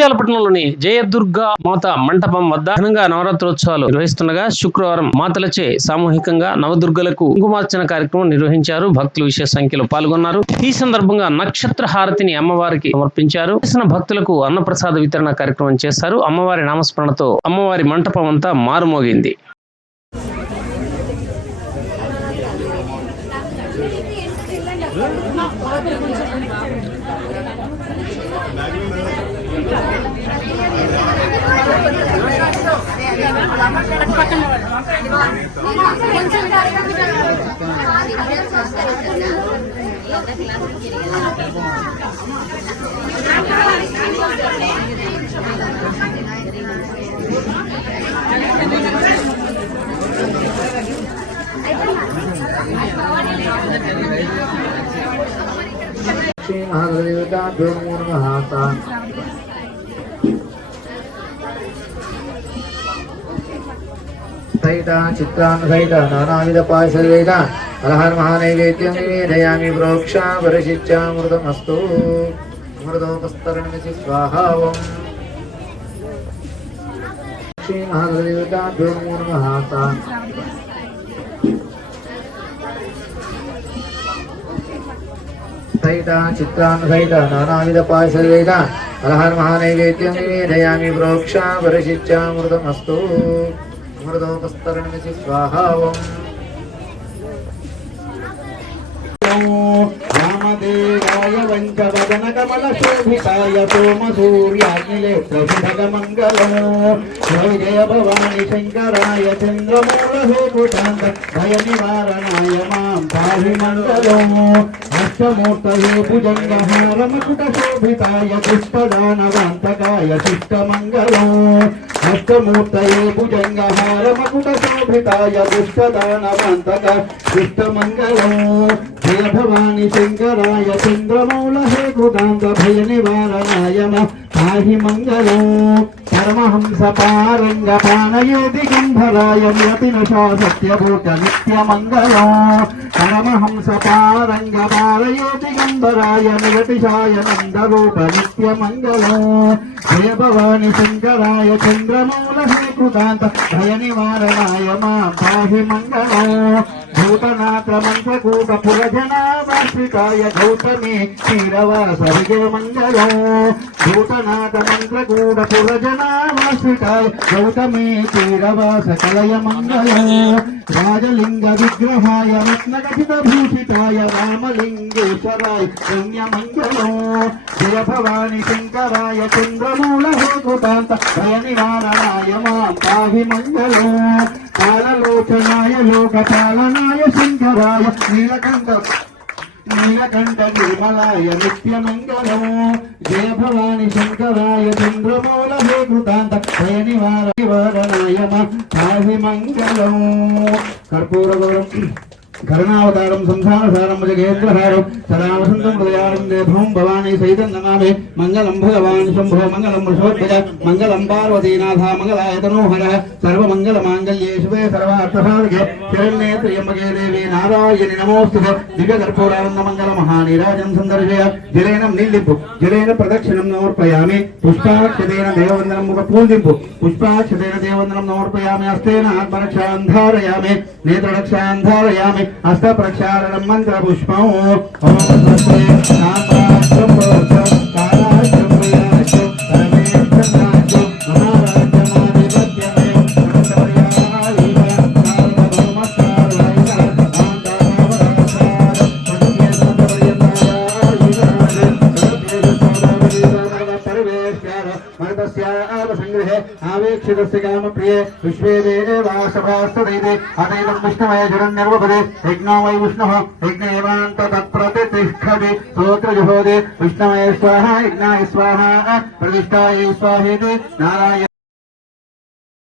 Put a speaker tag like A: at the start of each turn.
A: ముత్యాలపట్నంలోని జయదుర్గా మాత మంటపం వద్ద ఘనంగా నవరాత్రోత్సవాలు నిర్వహిస్తుండగా శుక్రవారం మాతలచే సామూహికంగా నవదుర్గలకు కుంకుమార్చన కార్యక్రమం నిర్వహించారు. భక్తులు విశేష సంఖ్యలో పాల్గొన్నారు. ఈ సందర్భంగా నక్షత్ర హారతిని అమ్మవారికి సమర్పించారు. చేసిన భక్తులకు అన్నప్రసాద వితరణ కార్యక్రమం చేశారు. అమ్మవారి నామస్మరణతో అమ్మవారి మంటపం అంతా మారుమోగింది.
B: श्रीमहादेवताभ्यो नमः सहित चित्रान्न सहित नानाविध पायस सहित अलहर महानैवेद्यं निवेदयामि प्रोक्षा स्वाहा सहित पायस सहित अलहर महानैवेद्यं निवेदयामि प्रोक्षा परिशिच्यामृतमस्तु మృదోపస్తరణమిసి స్వాహావం
C: రామదేవాయ వంచవదన కమల శోభితాయ సోమ సూర్యాఖిలేత్రశుభగ భవాని శంకరాయ చంద్రమూల హేకుటాంత భయ నివారణాయ మాం పాహి మంగళం అష్టమూర్తయే శోభితాయ పుష్పదానవాంతకాయ శుష్కమంగళం శిష్టమంగళం భుజంగహార మకుట శోభితాయ పుష్పదానవాంతక దుష్టమంగళం. జయ భవాని శంకరాయ చంద్రమౌళ హే కృతాంత భయ నివారణాయ మా పాహి మంగళం. పరమహంస పారంగ పానయే దిగంధరాయ మ్యపి నశా సత్యభూత నిత్యమంగళం పరమహంస పారంగ పారయే దిగంధరాయ నిరతిశాయ నందరూప నిత్యమంగళం. జయ భవాని శంకరాయ చంద్రమౌళ హే భయ నివారణాయ మా పాహి మంగళం. భూతనాథ మంత్రకూట పురజనావాసికాయ గౌతమి క్షీరవాస విజయ మంగళం. భూతనాథ మంత్రకూట పురజనావాసికాయ గౌతమి క్షీరవాస కలయ మంగళం. రాజలింగ విగ్రహాయ రత్నగఠిత భూషితాయ రామలింగేశ్వరాయ రమ్య మంగళం జయ భవాని శంకరాయ చంద్రమ హేకుతాంత భయ నివారణాయ మా పాహి లోకపాలనాయ శంకరాయ. నీలకంఠ నీలకంఠ నిర్మలాయ నిత్యమంగళం. జయ భవాని శంకరాయ చంద్రమూల హేకృతాంత భయ నివార నివారణాయ మా కర్పూర గౌరం కరుణావతారం సంసారసారం జగేంద్రహారం సదా వసంతం హృదయారం దేభం భవానీ సైతం నమామి మంగళం భగవాన్ శంభో మంగళం వృషోద్భజ మంగళం పార్వతీనాథ మంగళాయతనోహర సర్వమంగళ మాంగళ్యే శుభే సర్వార్థసాధకే శరణ్యే త్ర్యంబకే దేవి నారాయణి నమోస్తు దివ్య కర్పూరానంద మంగళ మహానీరాజం సందర్శయ జలేనం నిల్లింపు జలేన ప్రదక్షిణం సమర్పయామి పుష్పాక్షతేన దేవందనం ముఖ పూజింపు పుష్పాక్షతేన దేవందనం సమర్పయామి హస్తేన ఆత్మరక్షాం ధారయామి నేత్రరక్షాం ధారయామి హస్త ప్రక్షాళనం మంత్ర పుష్పం ఓం गृहे आवेक्षितस्य कामप्रिये विश्वे देवासभास्तु दैवे। अतैवं विष्णुमय जरण्यर्वपदे यज्ञो वै विष्णुः यज्ञ एवान्त तत्प्रतिष्ठति। स्तोत्रजुहोदे विष्णुमय स्वाहा, यज्ञाय स्वाहा, प्रतिष्ठायै स्वाहेति। नारायण